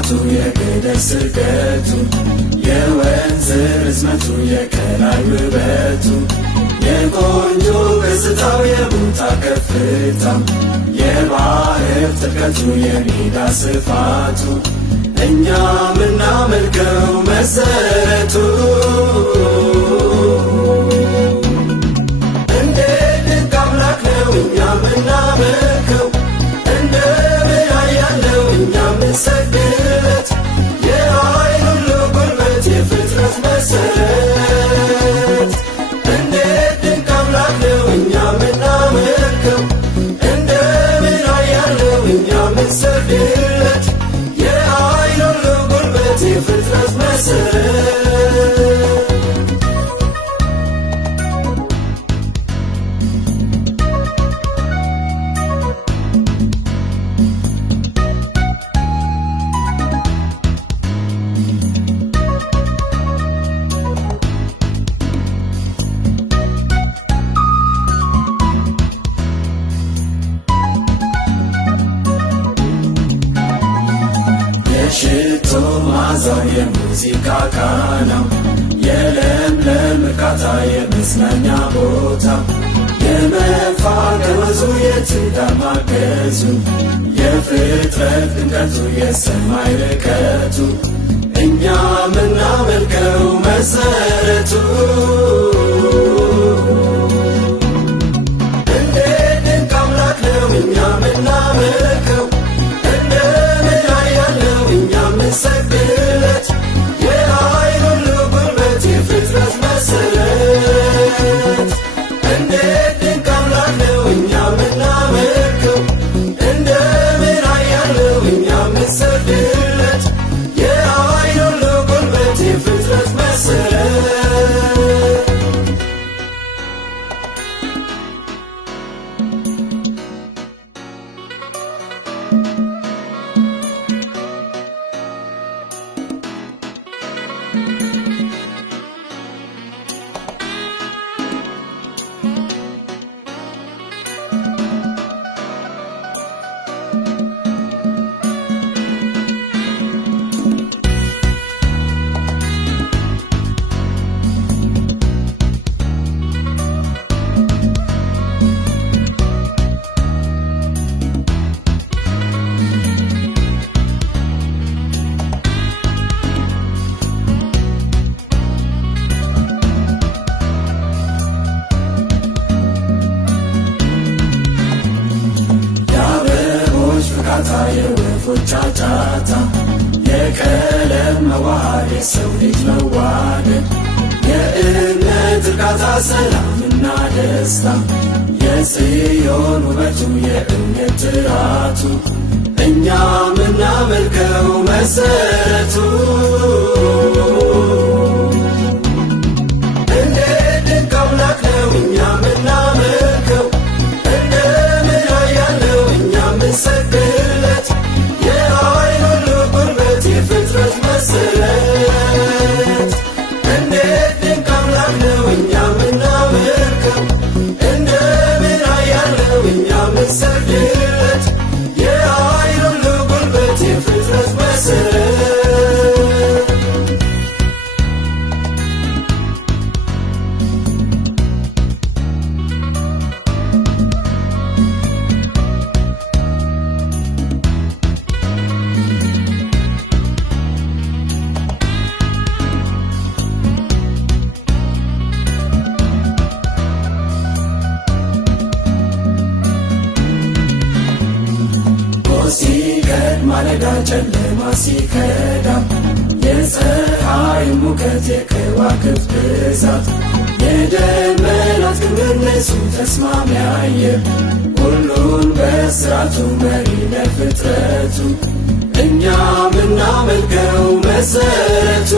ስፋቱ የገደል ስርገቱ የወንዝ ርዝመቱ የከላይ ውበቱ የቆንጆ ገጽታው የቦታ ከፍታ የባህር ጥልቀቱ የሜዳ ስፋቱ እኛ ምናመልከው መሰረቱ እንደ ድንቅ አምላክ ነው እኛ ምናመልከው እንደ ብርሃን ያለው እኛ ምንሰግድለት የኃይል ሁሉ ጉልበት የፍጥረት መሰረት እንደ ድንቅ አምላክ ነው እኛ ምናመልከው እንደ ብርሃን ያለው እኛ ምንሰግድለት የኃይል ሁሉ ጉልበት የፍጥረት መሰረት የሽቶ ማዛው የሙዚቃ ቃናው የለምለም እርካታ የመዝናኛ ቦታ የመፋቀር ወዙ የትዳር ማገዙ የፍጥረት ድምቀቱ የሰማይ ርቀቱ እኛ ምናመልከው መሰረቱ እንደ ድንቅ አምላክ ነው እኛ ምናመልከው ሰግድለት የኃይል ሁሉ ጉልበት የፍጥረት መሰረት እንደ ድንቅ አምላክ ነው እኛ ምናመልከው እንደ ብርሃን ያለው እኛ ምንሰግድለት የኃይል ሁሉ ጉልበት የፍጥረት መሰረት የወፎች ጫጫታ የቀለም መዋሃድ የሰው ልጅ መዋደድ የእምነት እርካታ ሰላምና ደስታ የጽዮን ውበቱ የእምነት ጥራቱ እኛ ምናመልከው መሰረቱ እንደ ድንቅ አምላክ ነው እኛ ምናመልከው እንደ ብርሃን ያለው እኛ ምንሰግድለት የኃይል ሁሉ ጉልበት የፍጥረት መሰረት እንደ ድንቅ አምላክ ነው እኛ ምናመልከው እንደ ብርሃን ያለው እኛ ምንሰግድለት የኃይል ሁሉ ጉልበት የፍጥረት መሰረት ሲቀድ ማለዳ ጨለማ ሲከዳ የፀሐይ ሙቀት የከዋክብት ብዛት የደመናት ክምር ንጹ ተስማሚ አየር ሁሉን በስራቱ መሪ ለፍጥረቱ እኛ ምናመልከው መሰረቱ